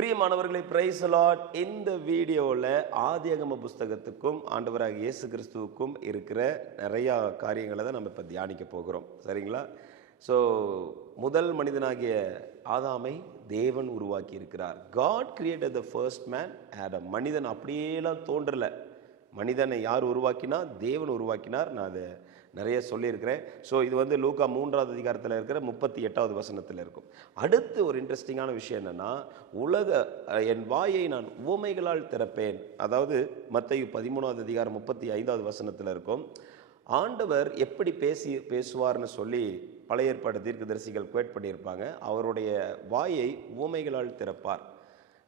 பிரியமானவர்களை, price Lord. இந்த வீடியோவில் ஆதியாகம புஸ்தகத்துக்கும் ஆண்டவராகிய இயேசு கிறிஸ்துவுக்கும் இருக்கிற நிறையா காரியங்களை தான் நம்ம இப்போ தியானிக்க போகிறோம். சரிங்களா? ஸோ முதல் மனிதனாகிய ஆதாமை தேவன் உருவாக்கி இருக்கிறார். God created the first man Adam. மனிதன் அப்படியேலாம் தோன்றலை. மனிதனை யார் உருவாக்கினா? தேவன் உருவாக்கினார். நான் அதை நிறைய சொல்லியிருக்கிறேன். ஸோ இது லூக்கா 3வது அதிகாரத்தில் இருக்கிற 38வது வசனத்தில் இருக்கும். அடுத்து ஒரு இன்ட்ரெஸ்டிங்கான விஷயம் என்னென்னா, என் வாயை நான் உவமைகளால் திறப்பேன். அதாவது மத்தேயு 13வது அதிகாரம் 35வது வசனத்தில் இருக்கும். ஆண்டவர் எப்படி பேசுவார்னு சொல்லி பழைய ஏற்பாடு தீர்க்கதரிசிகள் குவேட் பண்ணியிருப்பாங்க. அவருடைய வாயை உவமைகளால் திறப்பார்.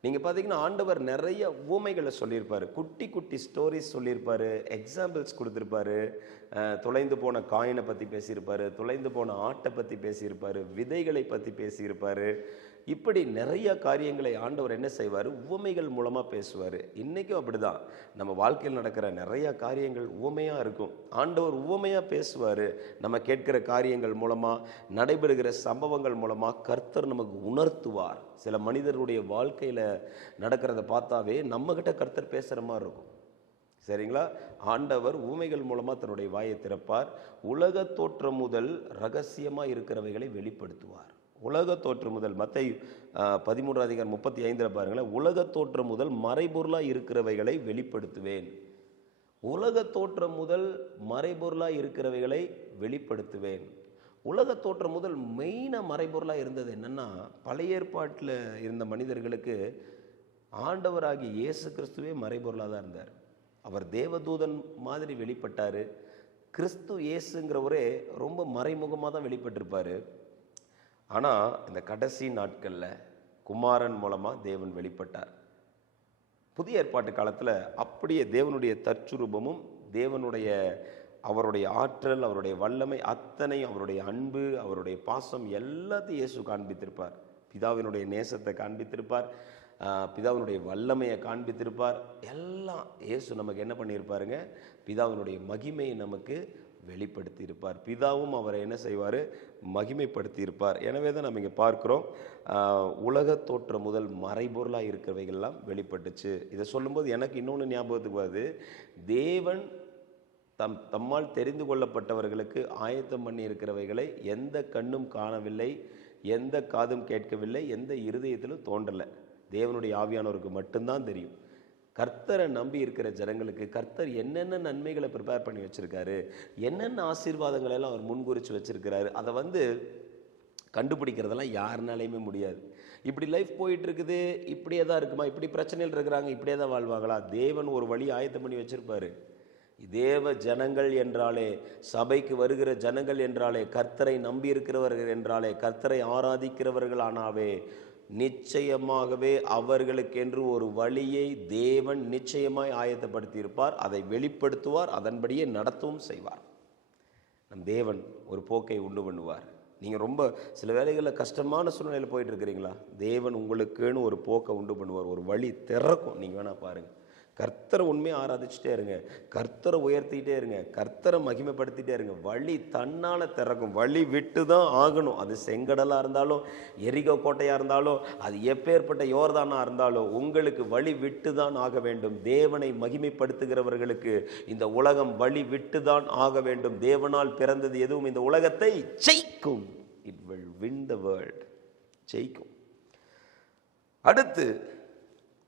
நீங்கள் பார்த்தீங்கன்னா ஆண்டவர் நிறைய உவமைகளை சொல்லியிருப்பார். குட்டி குட்டி ஸ்டோரிஸ் சொல்லியிருப்பார். எக்ஸாம்பிள்ஸ் கொடுத்துருப்பாரு. தொலைந்து போன காயினை பற்றி பேசியிருப்பார். தொலைந்து போன ஆட்டை பற்றி பேசியிருப்பார். விதைகளை பற்றி பேசியிருப்பார். இப்படி நிறைய காரியங்களை ஆண்டவர் என்ன செய்வார்? உவமைகள் மூலமாக பேசுவார். இன்றைக்கும் அப்படி தான். நம்ம வாழ்க்கையில் நடக்கிற நிறைய காரியங்கள் உவமையாக இருக்கும். ஆண்டவர் உவமையாக பேசுவார். நம்ம கேட்கிற காரியங்கள் மூலமாக, நடைபெறுகிற சம்பவங்கள் மூலமாக கர்த்தர் நமக்கு உணர்த்துவார். சில மனிதர்களுடைய வாழ்க்கையில் நடக்கிறத பார்த்தாவே நம்மக்கிட்ட கர்த்தர் பேசுகிற மாதிரி இருக்கும். சரிங்களா? ஆண்டவர் ஊமைகள் மூலமாக தன்னுடைய வாயை திறப்பார். உலக தோற்றம் முதல் ரகசியமாக இருக்கிறவைகளை வெளிப்படுத்துவார். உலக தோற்றம் முதல், மத்தேயு 13வது அதிகாரம் 35 பாருங்களேன். உலக தோற்றம் முதல் மறைபொருளாக இருக்கிறவைகளை வெளிப்படுத்துவேன். உலக தோற்றம் முதல் மறைபொருளாக இருக்கிறவைகளை வெளிப்படுத்துவேன். உலக தோற்றம் முதல் மெயினாக மறைபொருளாக இருந்தது என்னென்னா, பழைய ஏற்பாட்டில் இருந்த மனிதர்களுக்கு ஆண்டவராகிய இயேசு கிறிஸ்துவே மறைபொருளாக தான் இருந்தார். அவர் தேவதூதன் மாதிரி வெளிப்பட்டார். கிறிஸ்து இயேசுங்கிறவரே ரொம்ப மறைமுகமாக தான் வெளிப்பட்டிருப்பார். ஆனால் இந்த கடைசி நாட்களில் குமாரன் மூலமாக தேவன் வெளிப்பட்டார். புதிய ஏற்பாட்டு காலத்தில் அப்படியே தேவனுடைய தற்சுரூபமும் அவருடைய ஆற்றல், அவருடைய வல்லமை அத்தனையும், அவருடைய அன்பு, அவருடைய பாசம் எல்லாத்தையும் இயேசு காண்பித்திருப்பார். பிதாவினுடைய நேசத்தை காண்பித்திருப்பார். பிதாவினுடைய வல்லமையை காண்பித்திருப்பார். எல்லாம் இயேசு நமக்கு என்ன பண்ணியிருப்பாருங்க? பிதாவினுடைய மகிமையை நமக்கு வெளிப்படுத்தி இருப்பார். பிதாவும் அவரை என்ன செய்வார்? மகிமைப்படுத்தி இருப்பார். எனவே தான் நம்ம இங்கே பார்க்குறோம், உலக தோற்றம் முதல் மறைபொருளாக இருக்கிறவைகள்லாம் வெளிப்பட்டுச்சு. இதை சொல்லும்போது எனக்கு இன்னொன்று ஞாபகத்துக்கு வருது. தேவன் தம்மால் தெரிந்து கொள்ளப்பட்டவர்களுக்கு ஆயத்தம் பண்ணி இருக்கிறவைகளை எந்த கண்ணும் காணவில்லை, எந்த காதும் கேட்கவில்லை, எந்த இருதயத்திலும் தோன்றலை. தேவனுடைய ஆவியானவருக்கு மட்டும்தான் தெரியும். கர்த்தரை நம்பி இருக்கிற ஜனங்களுக்கு கர்த்தர் என்னென்ன நன்மைகளை ப்ரிப்பேர் பண்ணி வச்சுருக்காரு, என்னென்ன ஆசீர்வாதங்களை எல்லாம் அவர் முன்குறித்து வச்சுருக்கிறாரு, அதை கண்டுபிடிக்கிறதெல்லாம் யாருனாலையுமே முடியாது. இப்படி லைஃப் போயிட்டுருக்குது, இப்படியே தான் இருக்குமா, இப்படி பிரச்சனைகள் இருக்கிறாங்க, இப்படியே தான் வாழ்வாங்களா? தேவன் ஒரு வழி ஆயத்தம் பண்ணி வச்சுருப்பார். தேவ ஜனங்கள் என்றாலே, சபைக்கு வருகிற ஜனங்கள் என்றாலே, கர்த்தரை நம்பி இருக்கிறவர்கள் என்றாலே, கர்த்தரை ஆராதிக்கிறவர்கள் ஆனாவே நிச்சயமாகவே அவர்களுக்கென்று ஒரு வழியை தேவன் நிச்சயமாய் ஆயத்தப்படுத்தி இருப்பார். அதை வெளிப்படுத்துவார். அதன்படியே நடத்தவும் செய்வார். நம் தேவன் ஒரு போக்கை உண்டு பண்ணுவார். நீங்கள் ரொம்ப சில வேளைகளில் கஷ்டமான சூழ்நிலையில் போயிட்டு இருக்கிறீங்களா? தேவன் உங்களுக்குன்னு ஒரு போக்கை உண்டு பண்ணுவார். ஒரு வழி திறக்கும். நீங்கள் வேணால் பாருங்கள். கர்த்தரை உண்மையை ஆராதிச்சுட்டே இருங்க. கர்த்தரை உயர்த்திக்கிட்டே இருங்க. கர்த்தரை மகிமைப்படுத்திகிட்டே இருங்க. வழி தன்னால் திறக்கும். வழி விட்டு தான் ஆகணும். அது செங்கடலாக இருந்தாலும், எரிகோ கோட்டையாக இருந்தாலும், அது எப்பேற்பட்ட யோர்தானாக இருந்தாலும், உங்களுக்கு வழி விட்டு தான் ஆக வேண்டும். தேவனை மகிமைப்படுத்துகிறவர்களுக்கு இந்த உலகம் வழி விட்டு தான் ஆக வேண்டும். தேவனால் பிறந்தது எதுவும் இந்த உலகத்தை ஜெயிக்கும். It will win the world. ஜெயிக்கும். அடுத்து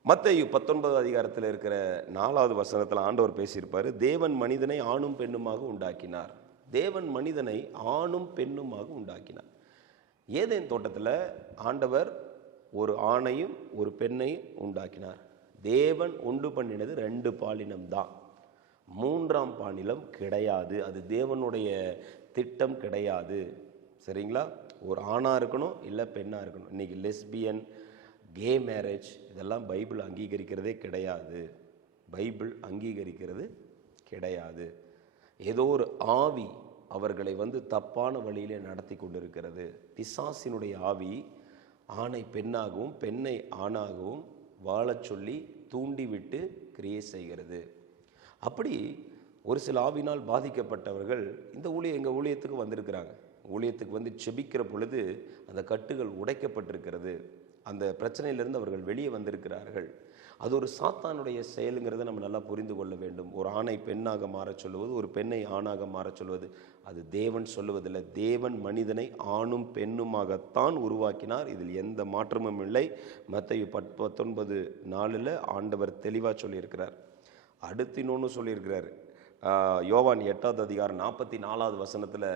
மத்தேயு 19வது அதிகாரத்தில் இருக்கிற 4வது வசனத்தில் ஆண்டவர் பேசியிருப்பார். தேவன் மனிதனை ஆணும் பெண்ணுமாக உண்டாக்கினார். தேவன் மனிதனை ஆணும் பெண்ணுமாக உண்டாக்கினார். ஏதேன் தோட்டத்தில் ஆண்டவர் ஒரு ஆணையும் ஒரு பெண்ணையும் உண்டாக்கினார். தேவன் உண்டு பண்ணினது 2 பாலினம் தான். 3ஆம் பாலினம் கிடையாது. அது தேவனுடைய திட்டம் கிடையாது. சரிங்களா? ஒரு ஆணாக இருக்கணும், இல்லை பெண்ணாக இருக்கணும். இன்றைக்கி லெஸ்பியன், கே மேரேஜ் இதெல்லாம் பைபிள் அங்கீகரிக்கிறதே கிடையாது. பைபிள் அங்கீகரிக்கிறது கிடையாது. ஏதோ ஒரு ஆவி அவர்களை தப்பான வழியிலே நடத்தி கொண்டிருக்கிறது. பிசாசினுடைய ஆவி ஆணை பெண்ணாகவும் பெண்ணை ஆணாகவும் வாழச் சொல்லி தூண்டிவிட்டு கிரியை செய்கிறது. அப்படி ஒரு சில ஆவினால் பாதிக்கப்பட்டவர்கள் எங்கள் ஊழியத்துக்கு வந்திருக்கிறாங்க. ஊழியத்துக்கு செபிக்கிற பொழுது அந்த கட்டுகள் உடைக்கப்பட்டிருக்கிறது. அந்த பிரச்சனையிலிருந்து அவர்கள் வெளியே வந்திருக்கிறார்கள். அது ஒரு சாத்தானுடைய செயலுங்கிறத நம்ம நல்லா புரிந்து கொள்ள வேண்டும். ஒரு ஆணை பெண்ணாக மாறச் சொல்லுவது, ஒரு பெண்ணை ஆணாக மாறச் சொல்வது அது தேவன் சொல்லுவதில்லை. தேவன் மனிதனை ஆணும் பெண்ணுமாகத்தான் உருவாக்கினார். இதில் எந்த மாற்றமும் இல்லை. மத்தேயு 19:4 ஆண்டவர் தெளிவாக சொல்லியிருக்கிறார். அடுத்து இன்னொன்று சொல்லியிருக்கிறார். யோவான் 8:44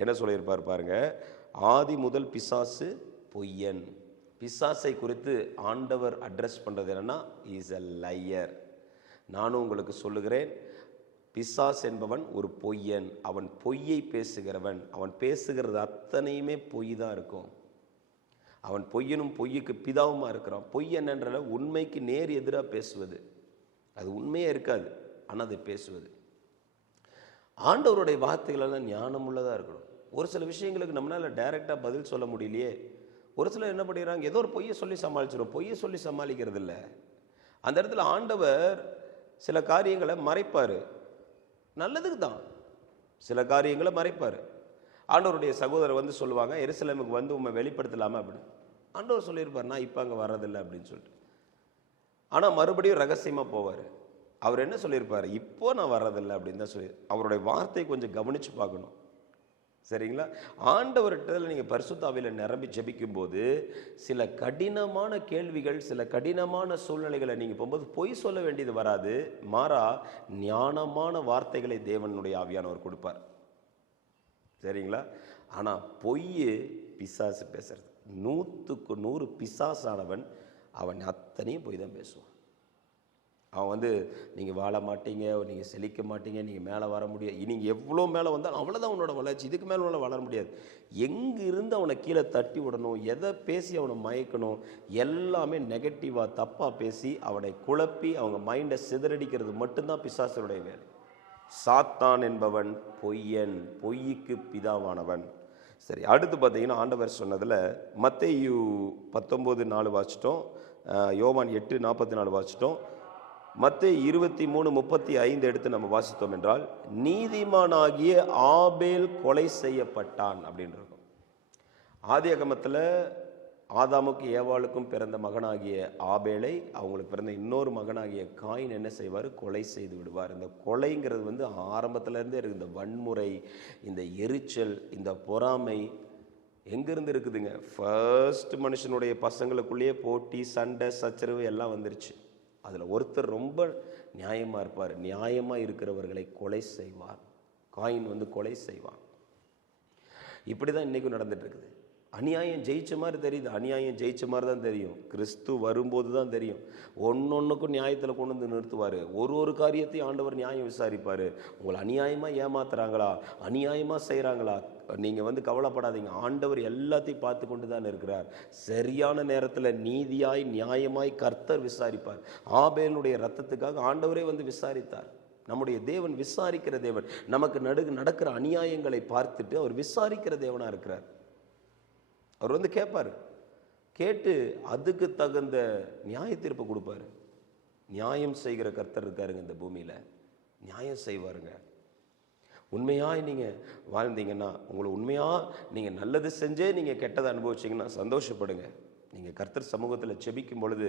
என்ன சொல்லியிருப்பார் பாருங்க. ஆதி முதல் பிசாசு பொய்யன். பிசாசை குறித்து ஆண்டவர் அட்ரஸ் பண்ணுறது என்னன்னா, இஸ் எ லையர். நானும் உங்களுக்கு சொல்லுகிறேன், பிசாஸ் என்பவன் ஒரு பொய்யன். அவன் பொய்யை பேசுகிறவன். அவன் பேசுகிறது அத்தனையுமே பொய் தான் இருக்கும். அவன் பொய்யனும் பொய்யுக்கு பிதாவுமா இருக்கிறான். பொய் என்னன்ற உண்மைக்கு நேர் எதிராக பேசுவது. அது உண்மையே இருக்காது, ஆனால் அதை பேசுவது. ஆண்டவருடைய வார்த்தைகளெல்லாம் ஞானம் உள்ளதாக இருக்கணும். ஒரு சில விஷயங்களுக்கு நம்மளால் டைரெக்டாக பதில் சொல்ல முடியலையே. ஒரு சிலர் என்ன பண்ணிடுறாங்க, ஏதோ ஒரு பொய்யை சொல்லி சமாளிச்சிடும். பொய்யை சொல்லி சமாளிக்கிறது இல்லை. அந்த இடத்துல ஆண்டவர் சில காரியங்களை மறைப்பார். நல்லதுக்கு தான் சில காரியங்களை மறைப்பார். ஆண்டவருடைய சகோதரர் சொல்லுவாங்க, எருசலேமுக்கு உண்மை வெளிப்படுத்தலாமா அப்படின்னு. ஆண்டவர் சொல்லியிருப்பார், நான் இப்போ அங்கே வர்றதில்லை அப்படின்னு சொல்லிட்டு. ஆனால் மறுபடியும் ரகசியமாக போவார். அவர் என்ன சொல்லியிருப்பார், இப்போ நான் வர்றதில்லை அப்படின்னு தான் சொல்லி. அவருடைய வார்த்தை கொஞ்சம் கவனித்து பார்க்கணும். சரிங்களா? ஆண்டவர்கிட்ட நீங்கள் பரிசுத்த ஆவியில் நிரம்பி ஜெபிக்கும் போது சில கடினமான கேள்விகள், சில கடினமான சூழ்நிலைகளை நீங்கள் போகும்போது பொய் சொல்ல வேண்டியது வராது. மாறா ஞானமான வார்த்தைகளை தேவனுடைய ஆவியானவர் கொடுப்பார். சரிங்களா? ஆனால் பொய் பிசாசு பேசுறது 100க்கு 100 பிசாசானவன். அவன் அத்தனையும் பொய் தான் பேசுவான். அவன் நீங்கள் வாழ மாட்டீங்க, நீங்கள் செழிக்க மாட்டீங்க, நீங்கள் மேலே வர முடியாது, நீங்கள் எவ்வளோ மேலே வந்தாலும் அவ்வளோதான் உன்னோட வளர்ச்சி, இதுக்கு மேலே உன்னால் வளர முடியாது. எங்கிருந்து அவனை கீழே தட்டி விடணும், எதை பேசி அவனை மயக்கணும், எல்லாமே நெகட்டிவாக தப்பாக பேசி அவனை குழப்பி அவங்க மைண்டை சிதறடிக்கிறது மட்டும்தான் பிசாசுடைய வேலை. சாத்தான் என்பவன் பொய்யன், பொய்யுக்கு பிதாவானவன். சரி, அடுத்து பார்த்தீங்கன்னா ஆண்டவர் சொன்னதில் மத்தேயு 19:4 வாசிச்சிட்டோம், யோவான் 8:44 வாசிச்சிட்டோம், மத்தேயு 23:35 எடுத்து நம்ம வாசித்தோம் என்றால், நீதிமானாகிய ஆபேல் கொலை செய்யப்பட்டான் அப்படின்னு இருக்கும். ஆதியாகமத்தில் ஆதாமுக்கு ஏவாளுக்கும் பிறந்த மகனாகிய ஆபேலை அவங்களுக்கு பிறந்த இன்னொரு மகனாகிய காயின் என்ன செய்வார், கொலை செய்து விடுவார். இந்த கொலைங்கிறது ஆரம்பத்திலேருந்தே இருக்குது. இந்த வன்முறை, இந்த எரிச்சல், இந்த பொறாமை எங்கேருந்து இருக்குதுங்க? ஃபர்ஸ்ட் மனுஷனுடைய பசங்களுக்குள்ளேயே போட்டி, சண்டை, சச்சரவு எல்லாம் வந்துருச்சு. அதில் ஒருத்தர் ரொம்ப நியாயமாக இருப்பார். நியாயமாக இருக்கிறவர்களை கொலை செய்வார். காயின் கொலை செய்வான். இப்படி தான் இன்றைக்கும் நடந்துட்டு இருக்குது. அநியாயம் ஜெயிச்ச மாதிரி தெரியுது, அநியாயம் ஜெயிச்ச மாதிரி தான் தெரியும். கிறிஸ்து வரும்போது தான் தெரியும். ஒன்னொன்றுக்கும் நியாயத்தில் கொண்டு நிறுத்துவார். ஒரு காரியத்தையும் ஆண்டவர் நியாயம் விசாரிப்பார். உங்களை அநியாயமாக ஏமாத்துறாங்களா, அநியாயமாக செய்கிறாங்களா, நீங்கள் கவலைப்படாதீங்க. ஆண்டவர் எல்லாத்தையும் பார்த்து கொண்டு தான் இருக்கிறார். சரியான நேரத்தில் நீதியாய் நியாயமாய் கர்த்தர் விசாரிப்பார். ஆபேலுடைய ரத்தத்துக்காக ஆண்டவரே விசாரித்தார். நம்முடைய தேவன் விசாரிக்கிற தேவன். நமக்கு நடக்கிற அநியாயங்களை பார்த்துட்டு அவர் விசாரிக்கிற தேவனாக இருக்கிறார். அவர் கேட்பார், கேட்டு அதுக்கு தகுந்த நியாய தீர்ப்பு கொடுப்பாரு. நியாயம் செய்கிற கர்த்தர் இருக்காருங்க இந்த பூமியில், நியாயம் செய்வாருங்க. உண்மையாக நீங்கள் வாழ்ந்தீங்கன்னா, உங்களை உண்மையாக நீங்கள் நல்லது செஞ்சே நீங்கள் கெட்டதை அனுபவிச்சிங்கன்னா சந்தோஷப்படுங்க. நீங்கள் கர்த்தர் சமூகத்தில் செபிக்கும் பொழுது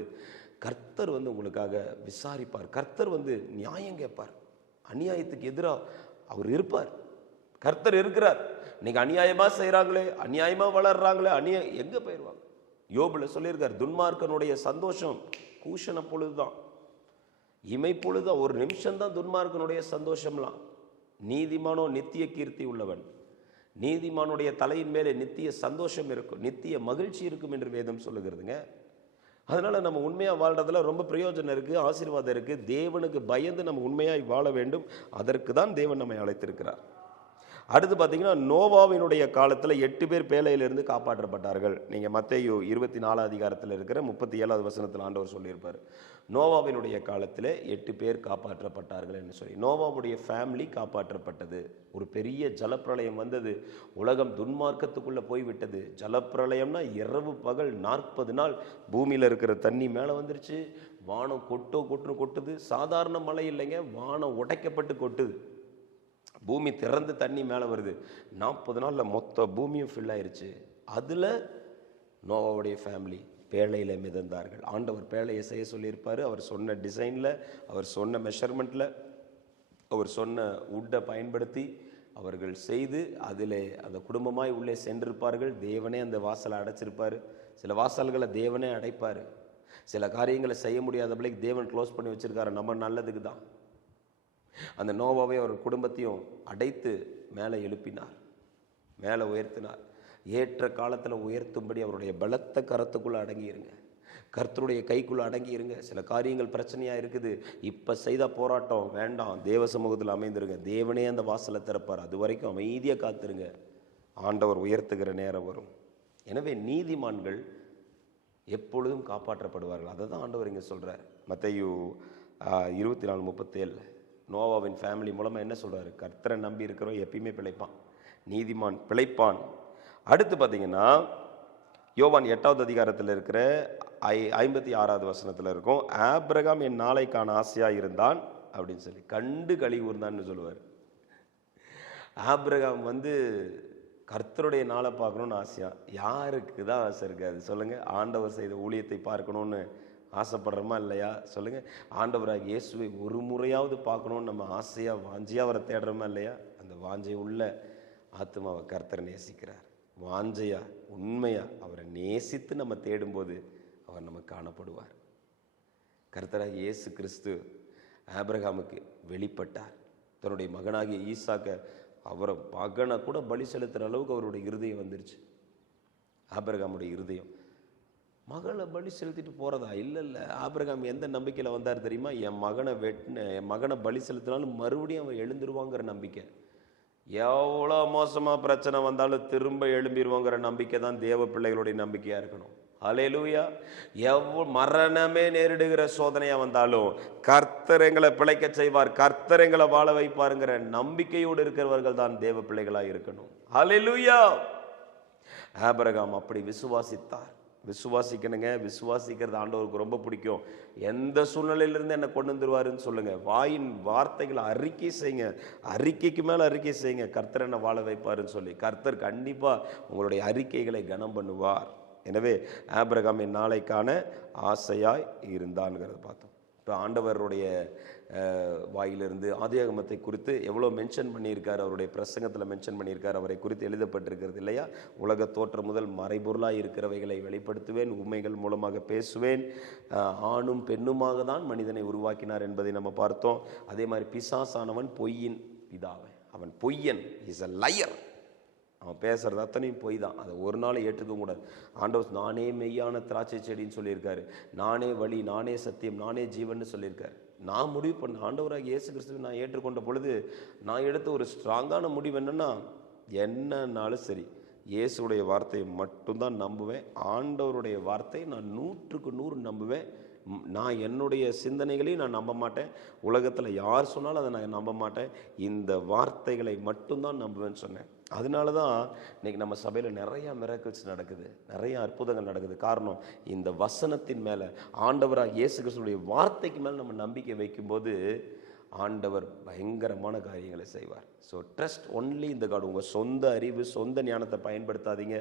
கர்த்தர் உங்களுக்காக விசாரிப்பார். கர்த்தர் நியாயம் கேட்பார். அநியாயத்துக்கு எதிராக அவர் இருப்பார். கர்த்தர் இருக்கிறார். இன்னைக்கு அநியாயமாக செய்கிறாங்களே, அநியாயமாக வளர்றாங்களே, எங்கே போயிடுவாங்க? யோபுல சொல்லியிருக்கார், துன்மார்க்கனுடைய சந்தோஷம் கூஷண பொழுதுதான், இமை பொழுதுதான், ஒரு நிமிஷம்தான் துன்மார்க்கனுடைய சந்தோஷம்லாம். நீதிமானோ நித்திய கீர்த்தி உள்ளவன். நீதிமானுடைய தலையின் மேலே நித்திய சந்தோஷம் இருக்கும், நித்திய மகிழ்ச்சி இருக்கும் என்று வேதம் சொல்லுகிறதுங்க. அதனால நம்ம உண்மையாக வாழ்றதுல ரொம்ப பிரயோஜனம் இருக்குது, ஆசீர்வாதம் இருக்குது. தேவனுக்கு பயந்து நம்ம உண்மையாக வாழ வேண்டும். அதற்கு தான் தேவன் நம்மை அழைத்திருக்கிறார். அடுத்து பார்த்தீங்கன்னா, நோவாவினுடைய காலத்தில் 8 பேர் பேழையிலிருந்து காப்பாற்றப்பட்டார்கள். நீங்கள் மத்தேயு 24 இருக்கிற 37 ஆண்டவர் சொல்லியிருப்பார். நோவாவினுடைய காலத்தில் 8 பேர் காப்பாற்றப்பட்டார்கள் என்று சொல்லி நோவாவுடைய ஃபேமிலி காப்பாற்றப்பட்டது. ஒரு பெரிய ஜலப்பிரளயம் வந்தது. உலகம் துன்மார்க்கத்துக்குள்ளே போய்விட்டது. ஜலப்பிரளயம்னா இரவு பகல் 40 நாள் பூமியில் இருக்கிற தண்ணி மேலே வந்துருச்சு. வானம் கொட்டுது. சாதாரண மழை இல்லைங்க, வானம் உடைக்கப்பட்டு கொட்டுது. பூமி திறந்து தண்ணி மேலே வருது. 40 நாளில் மொத்த பூமியும் ஃபில் ஆயிடுச்சு. அதில் நோவாவுடைய ஃபேமிலி பேழையில் மிதந்தார்கள். ஆண்டவர் பேழையை செய்ய சொல்லியிருப்பார். அவர் சொன்ன டிசைனில், அவர் சொன்ன மெஷர்மெண்ட்டில், அவர் சொன்ன உட்டை பயன்படுத்தி அவர்கள் செய்து அதில் அந்த குடும்பமாய் உள்ளே சென்றிருப்பார்கள். தேவனே அந்த வாசலை அடைச்சிருப்பார். சில வாசல்களை தேவனே அடைப்பார். சில காரியங்களை செய்ய முடியாதபடிக்கு தேவன் க்ளோஸ் பண்ணி வச்சிருக்காரு, நம்ம நல்லதுக்கு தான். அந்த நோவாவை அவர் குடும்பத்தையும் அடைத்து மேலே எழுப்பினார், மேலே உயர்த்தினார். ஏற்ற காலத்தில் உயர்த்தும்படி அவருடைய பலத்த கரத்துக்குள்ளே அடங்கியிருங்க, கர்த்தருடைய கைக்குள்ளே அடங்கியிருங்க. சில காரியங்கள் பிரச்சனையாக இருக்குது, இப்போ செய்த போராட்டம் வேண்டாம், தேவ சமூகத்தில் அமைந்திருங்க. தேவனே அந்த வாசலை திறப்பார். அது வரைக்கும் அமைதியாக காத்துருங்க, ஆண்டவர் உயர்த்துகிற நேரம் வரும். எனவே நீதிமான்கள் எப்பொழுதும் காப்பாற்றப்படுவார்கள். அதை தான் ஆண்டவர் இங்கே சொல்கிறார். மத்தேயு 24:37 நோவாவின் ஃபேமிலி மூலமாக என்ன சொல்கிறாரு? கர்த்தரை நம்பி இருக்கிறவன் எப்பயுமே பிழைப்பான், நீதிமான் பிழைப்பான். அடுத்து பார்த்தீங்கன்னா யோவான் 8வது அதிகாரத்தில் இருக்கிற 56வது வசனத்தில் இருக்கும், ஆபிரகாம் என் நாளைக்கான ஆசையாக இருந்தான் அப்படின்னு சொல்லி கண்டு களி கூர்ந்தான்னு சொல்லுவார். ஆபிரகாம் கர்த்தருடைய நாளை பார்க்கணுன்னு ஆசையா? யாருக்கு தான் ஆசை இருக்காது சொல்லுங்கள்? ஆண்டவர் செய்த ஊழியத்தை பார்க்கணுன்னு ஆசைப்படுறோமா இல்லையா சொல்லுங்கள்? ஆண்டவராக இயேசுவை ஒரு முறையாவது பார்க்கணுன்னு நம்ம ஆசையாக வாஞ்சியாக அவரை தேடுறோமா இல்லையா? அந்த வாஞ்சை உள்ள ஆத்மாவை கர்த்தர் நேசிக்கிறார். வாஞ்சையா உண்மையா அவரை நேசித்து நம்ம தேடும்போது அவர் நமக்கு காணப்படுவார். கர்த்தராக இயேசு கிறிஸ்து ஆபிரகாமுக்கு வெளிப்பட்டார். தன்னுடைய மகனாகிய ஈசாக்க அவரை மகனை கூட பலி செலுத்துகிற அளவுக்கு அவருடைய இருதயம் வந்துருச்சு. ஆபிரகாமுடைய இருதயம் மகளை பலி செலுத்திட்டு போகிறதா? இல்லை. ஆபிரகாம் எந்த நம்பிக்கையில் வந்தார் தெரியுமா? என் மகனை பலி செலுத்தினாலும் மறுபடியும் அவன் எழுந்துருவாங்கிற நம்பிக்கை. எவ்வளோ மோசமாக பிரச்சனை வந்தாலும் திரும்ப எழும்பிடுவோங்கிற நம்பிக்கை தான் தேவ பிள்ளைகளுடைய நம்பிக்கையாக இருக்கணும். ஹல்லேலூயா. மரணமே நேரிடுகிற சோதனையாக வந்தாலும் கர்த்தர் எங்களை பிழைக்க செய்வார், கர்த்தர் எங்களை வாழ வைப்பாருங்கிற நம்பிக்கையோடு இருக்கிறவர்கள் தான் தேவ பிள்ளைகளாக இருக்கணும். ஹல்லேலூயா. ஆபிரகாம் அப்படி விசுவாசித்தார். விசுவாசிக்கணுங்க. விசுவாசிக்கிறது ஆண்டவருக்கு ரொம்ப பிடிக்கும். எந்த சூழ்நிலையிலிருந்து என்னை கொண்டு வந்துருவாருன்னு சொல்லுங்கள். வாயின் வார்த்தைகளை அறிக்கை செய்யுங்க, அறிக்கைக்கு மேலே அறிக்கை செய்யுங்க, கர்த்தர் என்னை வாழ வைப்பாருன்னு சொல்லி. கர்த்தர் கண்டிப்பாக உங்களுடைய அறிக்கைகளை கனம் பண்ணுவார். எனவே ஆபிரகாமின் நாளைக்கான ஆசையாய் இருந்தான்ங்கிறத பார்த்தோம். இப்போ ஆண்டவருடைய வாயிலிருந்து ஆதியாகமத்தை குறித்து எவ்வளோ மென்ஷன் பண்ணியிருக்கார், அவருடைய பிரசங்கத்தில் மென்ஷன் பண்ணியிருக்கார், அவரை குறித்து எழுதப்பட்டிருக்கிறது இல்லையா? உலக தோற்றம் முதல் மறைபொருளாக இருக்கிறவைகளை வெளிப்படுத்துவேன், உண்மைகள் மூலமாக பேசுவேன், ஆணும் பெண்ணுமாக தான் மனிதனை உருவாக்கினார் என்பதை நம்ம பார்த்தோம். அதே மாதிரி பிசாசானவன் பொய்யின் பிதாவை, அவன் பொய்யன், இஸ் அ லயர். அவன் பேசுறது அத்தனையும் பொய் தான். அதை ஒரு நாள் ஏற்றுக்க கூடாது. ஆண்டவர் நானே மெய்யான திராட்சை செடின்னு சொல்லியிருக்காரு, நானே வழி, நானே சத்தியம், நானே ஜீவன் சொல்லியிருக்காரு. நான் முடிவு பண்ண ஆண்டவராக இயேசு கிறிஸ்துவை நான் ஏற்றுக்கொண்ட பொழுது நான் எடுத்த ஒரு ஸ்ட்ராங்கான முடிவு என்னன்னாலும் சரி, இயேசுடைய வார்த்தையை மட்டும்தான் நம்புவேன். ஆண்டவருடைய வார்த்தையை நான் 100க்கு 100 நம்புவேன். நான் என்னுடைய சிந்தனைகளையும் நான் நம்ப மாட்டேன். உலகத்தில் யார் சொன்னாலும் அதை நான் நம்ப மாட்டேன். இந்த வார்த்தைகளை மட்டும்தான் நம்புவேன்னு சொன்னேன். அதனால தான் இன்றைக்கி நம்ம சபையில் நிறையா மிராக்கிள்ஸ் நடக்குது, நிறையா அற்புதங்கள் நடக்குது. காரணம், இந்த வசனத்தின் மேலே, ஆண்டவராக இயேசு கிறிஸ்துவுடைய வார்த்தைக்கு மேலே நம்ம நம்பிக்கை வைக்கும்போது ஆண்டவர் பயங்கரமான காரியங்களை செய்வார். ஸோ ட்ரஸ்ட் ஒன்லி இந்த காட். உங்கள் சொந்த அறிவு, சொந்த ஞானத்தை பயன்படுத்தாதீங்க.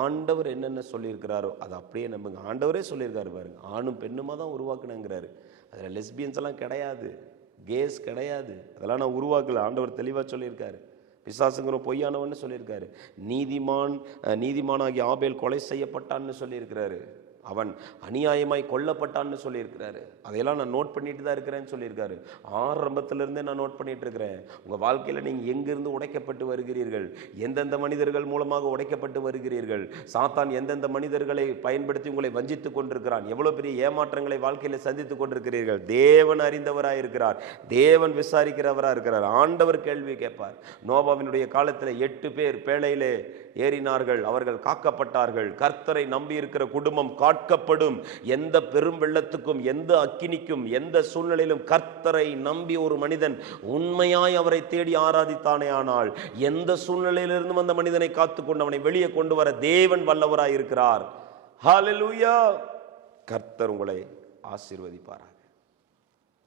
ஆண்டவர் என்னென்ன சொல்லியிருக்கிறாரோ அதை அப்படியே நம்புங்க. ஆண்டவரே சொல்லியிருக்காரு பாருங்க, ஆணும் பெண்ணுமா தான் உருவாக்குனேங்கிறாரு. அதில் லெஸ்பியன்ஸ் எல்லாம் கிடையாது, கேஸ் கிடையாது, அதெல்லாம் நான் உருவாக்கல. ஆண்டவர் தெளிவாக சொல்லியிருக்காரு. பிசாசுங்கிற பொய்யானவன்னு சொல்லியிருக்காரு. நீதிமானாகிய ஆபேல் கொலை செய்யப்பட்டான்னு சொல்லியிருக்கிறாரு. அவன் அநியாயமாய் கொல்லப்பட்டான்னு சொல்லியிருக்கிறாரு. அதையெல்லாம் நான் நோட் பண்ணிட்டு தான் இருக்கிறேன்னு சொல்லியிருக்காரு. ஆரம்பத்திலிருந்தே நான் நோட் பண்ணிட்டு இருக்கிறேன். உங்கள் வாழ்க்கையில் நீங்கள் எங்கிருந்து உடைக்கப்பட்டு வருகிறீர்கள், எந்தெந்த மனிதர்கள் மூலமாக உடைக்கப்பட்டு வருகிறீர்கள், சாத்தான் எந்தெந்த மனிதர்களை பயன்படுத்தி உங்களை வஞ்சித்து கொண்டிருக்கிறான், எவ்வளோ பெரிய ஏமாற்றங்களை வாழ்க்கையில் சந்தித்து கொண்டிருக்கிறீர்கள். தேவன் அறிந்தவராக இருக்கிறார், தேவன் விசாரிக்கிறவராக இருக்கிறார். ஆண்டவர் கேள்வி கேட்பார். நோவாவினுடைய காலத்தில் 8 பேர் பேழையிலே ஏறினார்கள், அவர்கள் காக்கப்பட்டார்கள். கர்த்தரை நம்பி இருக்கிற குடும்பம் காக்கப்படும். எந்த பெரும் வெள்ளத்துக்கும், எந்த அக்கினிக்கும், எந்த சூழ்நிலையிலும் கர்த்தரை நம்பி ஒரு மனிதன் உண்மையாய் அவரை தேடி ஆராதித்தானே ஆனால் எந்த சூழ்நிலையிலிருந்தும் அந்த மனிதனை காத்துக்கொண்டு அவனை வெளியே கொண்டு வர தேவன் வல்லவராய் இருக்கிறார். ஹல்லேலூயா. கர்த்தர் உங்களை ஆசீர்வதிப்பார்.